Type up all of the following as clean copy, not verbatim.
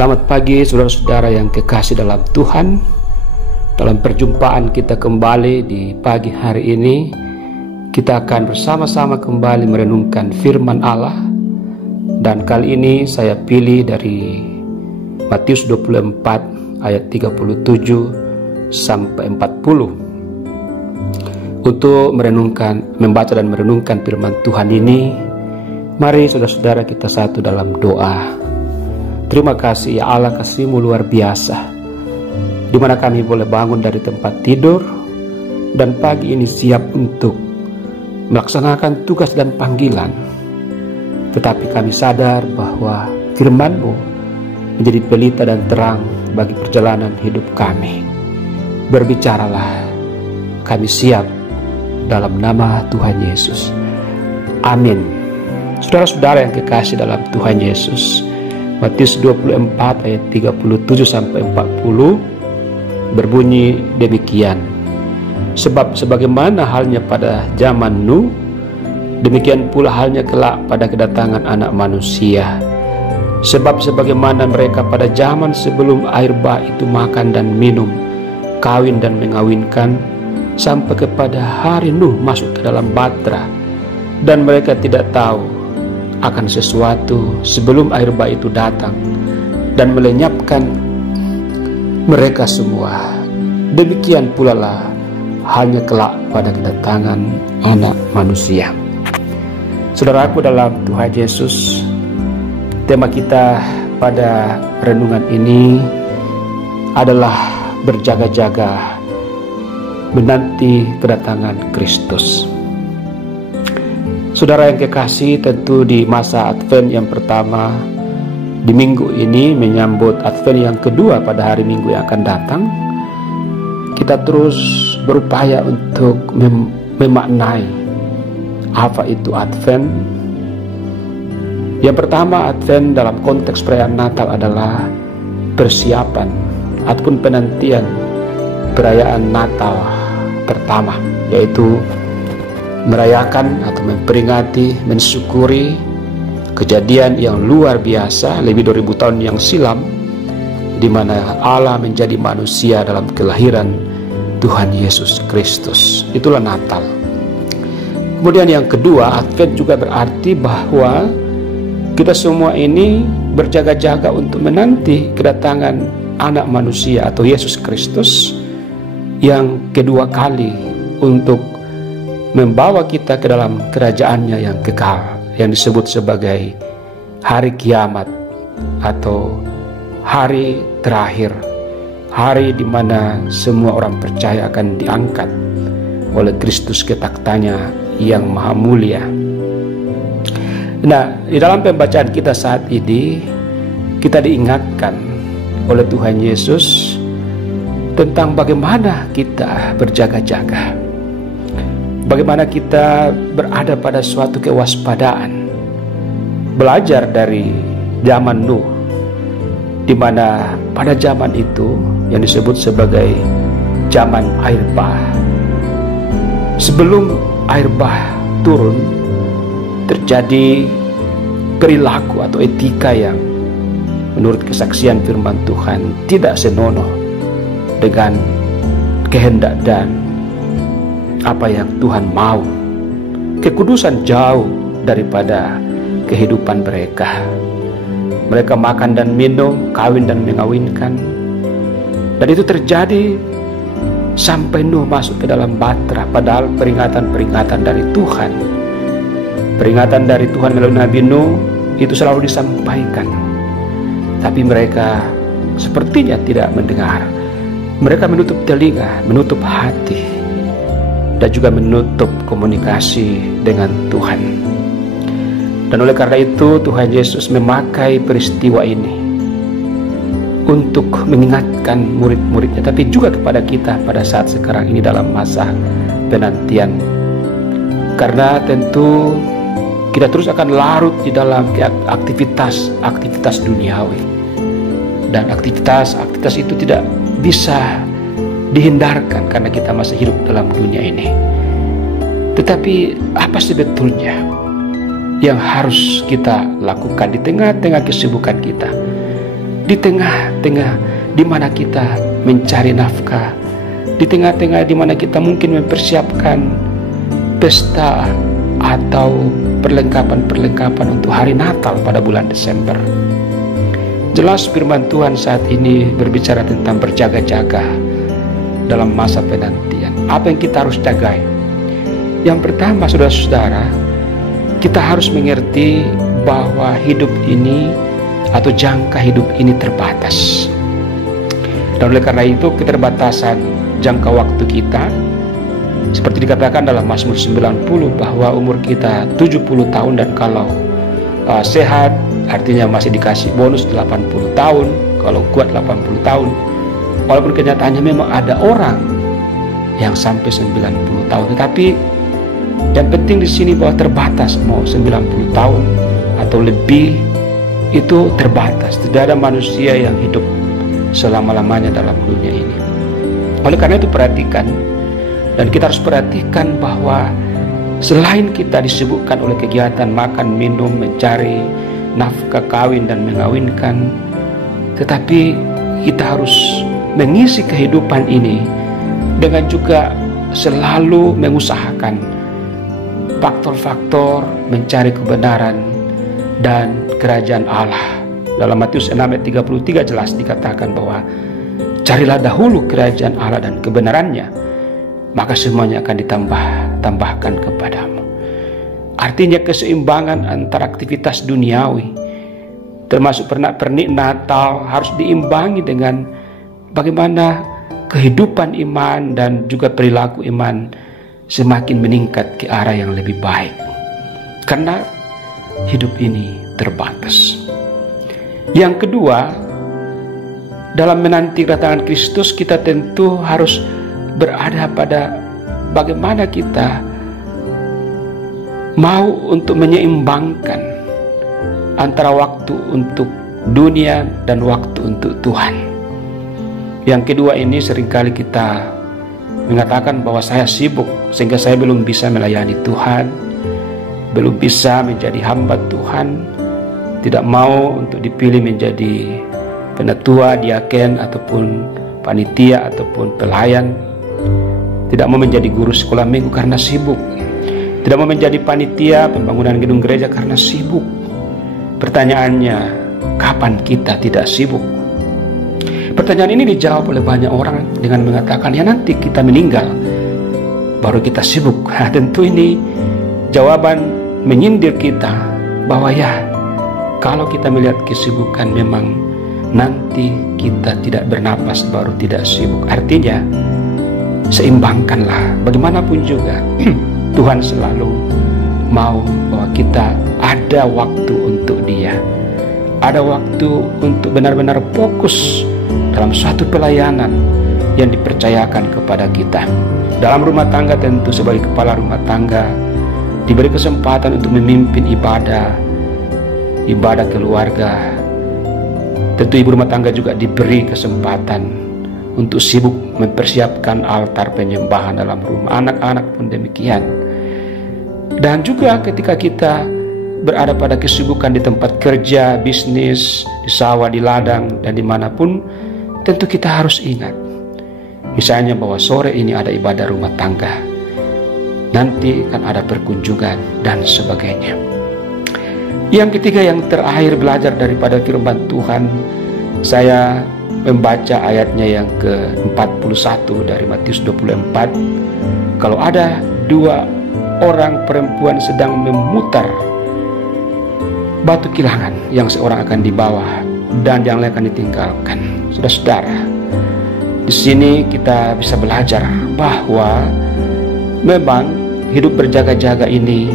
Selamat pagi saudara-saudara yang kekasih dalam Tuhan. Dalam perjumpaan kita kembali di pagi hari ini, kita akan bersama-sama kembali merenungkan firman Allah. Dan kali ini saya pilih dari Matius 24 ayat 37 sampai 40. Untuk membaca dan merenungkan firman Tuhan ini, mari saudara-saudara kita satu dalam doa. Terima kasih ya Allah, kasih-Mu luar biasa, di mana kami boleh bangun dari tempat tidur dan pagi ini siap untuk melaksanakan tugas dan panggilan. Tetapi kami sadar bahwa firman-Mu menjadi pelita dan terang bagi perjalanan hidup kami. Berbicaralah, kami siap dalam nama Tuhan Yesus. Amin. Saudara-saudara yang kekasih dalam Tuhan Yesus, Matius 24 ayat 37 sampai 40 berbunyi demikian. Sebab sebagaimana halnya pada zaman Nuh, demikian pula halnya kelak pada kedatangan Anak Manusia. Sebab sebagaimana mereka pada zaman sebelum air bah itu makan dan minum, kawin dan mengawinkan, sampai kepada hari Nuh masuk ke dalam bahtera, dan mereka tidak tahu akan sesuatu sebelum air bah itu datang dan melenyapkan mereka semua. Demikian pula lah halnya kelak pada kedatangan Anak Manusia. Saudaraku dalam Tuhan Yesus, tema kita pada renungan ini adalah berjaga-jaga menanti kedatangan Kristus. Saudara yang kekasih, tentu di masa Advent yang pertama, di minggu ini menyambut Advent yang kedua pada hari Minggu yang akan datang, kita terus berupaya untuk memaknai apa itu Advent. Yang pertama, Advent dalam konteks perayaan Natal adalah persiapan ataupun penantian perayaan Natal pertama, yaitu merayakan atau memperingati, mensyukuri kejadian yang luar biasa lebih 2000 tahun yang silam, di mana Allah menjadi manusia dalam kelahiran Tuhan Yesus Kristus. Itulah Natal. Kemudian yang kedua, Advent juga berarti bahwa kita semua ini berjaga-jaga untuk menanti kedatangan Anak Manusia atau Yesus Kristus yang kedua kali untuk membawa kita ke dalam kerajaannya yang kekal, yang disebut sebagai hari kiamat atau hari terakhir, hari di mana semua orang percaya akan diangkat oleh Kristus ke taktanya yang maha mulia. Nah, di dalam pembacaan kita saat ini, kita diingatkan oleh Tuhan Yesus tentang bagaimana kita berjaga-jaga, bagaimana kita berada pada suatu kewaspadaan, belajar dari zaman Nuh, di mana pada zaman itu yang disebut sebagai zaman air bah. Sebelum air bah turun, terjadi perilaku atau etika yang menurut kesaksian firman Tuhan tidak senonoh dengan kehendak dan apa yang Tuhan mau. Kekudusan jauh daripada kehidupan mereka. Mereka makan dan minum, kawin dan mengawinkan, dan itu terjadi sampai Nuh masuk ke dalam bahtera. Padahal peringatan-peringatan dari Tuhan, peringatan dari Tuhan melalui Nabi Nuh itu selalu disampaikan, tapi mereka sepertinya tidak mendengar. Mereka menutup telinga, menutup hati, dan juga menutup komunikasi dengan Tuhan. Dan oleh karena itu Tuhan Yesus memakai peristiwa ini untuk mengingatkan murid-muridnya, tapi juga kepada kita pada saat sekarang ini dalam masa penantian. Karena tentu kita terus akan larut di dalam aktivitas duniawi, dan aktivitas itu tidak bisa dihindarkan karena kita masih hidup dalam dunia ini. Tetapi apa sebetulnya yang harus kita lakukan di tengah-tengah kesibukan kita, di tengah-tengah di mana kita mencari nafkah, di tengah-tengah di mana kita mungkin mempersiapkan pesta atau perlengkapan-perlengkapan untuk hari Natal pada bulan Desember. Jelas firman Tuhan saat ini berbicara tentang berjaga-jaga dalam masa penantian. Apa yang kita harus jagai? Yang pertama, saudara-saudara, kita harus mengerti bahwa hidup ini atau jangka hidup ini terbatas. Dan oleh karena itu keterbatasan jangka waktu kita, seperti dikatakan dalam Mazmur 90 bahwa umur kita 70 tahun dan kalau sehat artinya masih dikasih bonus 80 tahun, kalau kuat 80 tahun. Walaupun kenyataannya memang ada orang yang sampai 90 tahun, tetapi yang penting di sini bahwa terbatas, mau 90 tahun atau lebih itu terbatas. Tidak ada manusia yang hidup selama-lamanya dalam dunia ini. Oleh karena itu perhatikan, dan kita harus perhatikan bahwa selain kita disibukkan oleh kegiatan makan, minum, mencari nafkah, kawin dan mengawinkan, tetapi kita harus mengisi kehidupan ini dengan juga selalu mengusahakan faktor-faktor mencari kebenaran dan kerajaan Allah. Dalam Matius 6 ayat 33 jelas dikatakan bahwa carilah dahulu kerajaan Allah dan kebenarannya, maka semuanya akan ditambahkan kepadamu. Artinya keseimbangan antara aktivitas duniawi termasuk pernak-pernik Natal harus diimbangi dengan bagaimana kehidupan iman dan juga perilaku iman semakin meningkat ke arah yang lebih baik. Karena hidup ini terbatas. Yang kedua, dalam menanti kedatangan Kristus kita tentu harus berada pada bagaimana kita mau untuk menyeimbangkan antara waktu untuk dunia dan waktu untuk Tuhan. Yang kedua ini seringkali kita mengatakan bahwa saya sibuk sehingga saya belum bisa melayani Tuhan, belum bisa menjadi hamba Tuhan, tidak mau untuk dipilih menjadi penatua, diaken ataupun panitia ataupun pelayan, tidak mau menjadi guru sekolah minggu karena sibuk, tidak mau menjadi panitia pembangunan gedung gereja karena sibuk. Pertanyaannya, kapan kita tidak sibuk? Pertanyaan ini dijawab oleh banyak orang dengan mengatakan, ya nanti kita meninggal baru kita sibuk. Nah, tentu ini jawaban menyindir kita bahwa ya, kalau kita melihat kesibukan memang nanti kita tidak bernapas baru tidak sibuk. Artinya seimbangkanlah. Bagaimanapun juga Tuhan selalu mau bahwa kita ada waktu untuk Dia, ada waktu untuk benar-benar fokus dalam suatu pelayanan yang dipercayakan kepada kita. Dalam rumah tangga tentu sebagai kepala rumah tangga diberi kesempatan untuk memimpin ibadah keluarga. Tentu ibu rumah tangga juga diberi kesempatan untuk sibuk mempersiapkan altar penyembahan dalam rumah. Anak-anak pun demikian. Dan juga ketika kita berada pada kesibukan di tempat kerja, bisnis, di sawah, di ladang, dan dimanapun, tentu kita harus ingat, misalnya bahwa sore ini ada ibadah rumah tangga, nanti kan ada perkunjungan dan sebagainya. Yang ketiga, yang terakhir, belajar daripada firman Tuhan. Saya membaca ayatnya yang ke-41 dari Matius 24. Kalau ada dua orang perempuan sedang memutar batu kilangan, yang seorang akan dibawa dan yang lain akan ditinggalkan. Saudara-saudara, di sini kita bisa belajar bahwa memang hidup berjaga-jaga ini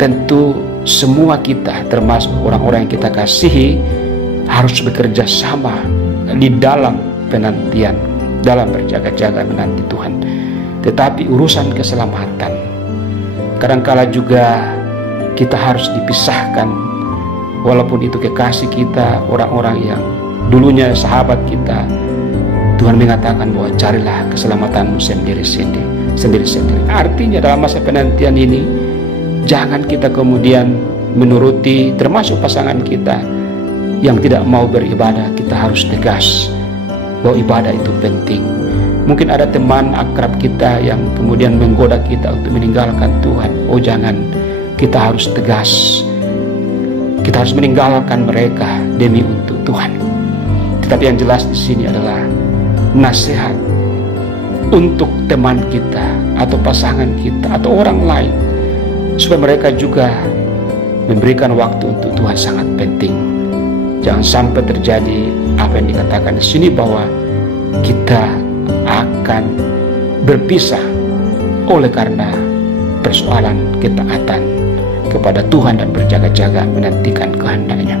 tentu semua kita, termasuk orang-orang yang kita kasihi, harus bekerja sama di dalam penantian, dalam berjaga-jaga menanti Tuhan. Tetapi urusan keselamatan kadangkala juga kita harus dipisahkan, walaupun itu kekasih kita, orang-orang yang dulunya sahabat kita. Tuhan mengatakan bahwa carilah keselamatanmu sendiri-sendiri. Artinya dalam masa penantian ini, jangan kita kemudian menuruti, termasuk pasangan kita, yang tidak mau beribadah, kita harus tegas bahwa ibadah itu penting. Mungkin ada teman akrab kita yang kemudian menggoda kita untuk meninggalkan Tuhan. Oh jangan, kita harus tegas. Kita harus meninggalkan mereka demi untuk Tuhan. Tetapi yang jelas di sini adalah nasihat untuk teman kita atau pasangan kita atau orang lain, supaya mereka juga memberikan waktu untuk Tuhan sangat penting. Jangan sampai terjadi apa yang dikatakan di sini bahwa kita akan berpisah oleh karena persoalan ketaatan kepada Tuhan dan berjaga-jaga menantikan kehendaknya.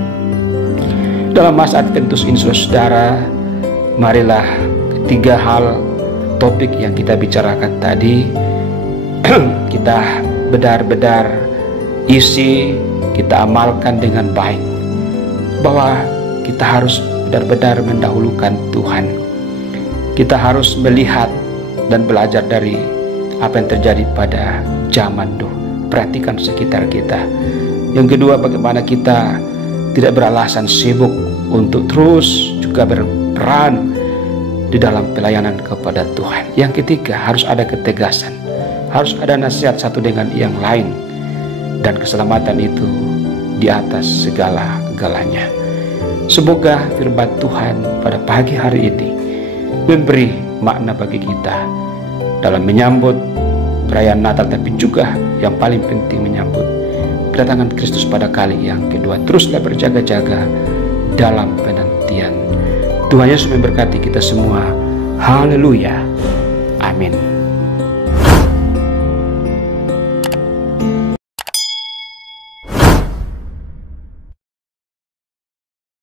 Dalam masa Adventus ini, saudara, marilah ketiga hal topik yang kita bicarakan tadi kita benar-benar isi, kita amalkan dengan baik, bahwa kita harus benar-benar mendahulukan Tuhan. Kita harus melihat dan belajar dari apa yang terjadi pada zaman dulu. Perhatikan sekitar kita. Yang kedua, bagaimana kita tidak beralasan sibuk untuk terus juga berperan di dalam pelayanan kepada Tuhan. Yang ketiga, harus ada ketegasan, harus ada nasihat satu dengan yang lain, dan keselamatan itu di atas segala-galanya. Semoga firman Tuhan pada pagi hari ini memberi makna bagi kita dalam menyambut perayaan Natal, tapi juga yang paling penting menyambut kedatangan Kristus pada kali yang kedua. Teruslah berjaga-jaga dalam penantian. Tuhan Yesus memberkati kita semua. Haleluya. Amin.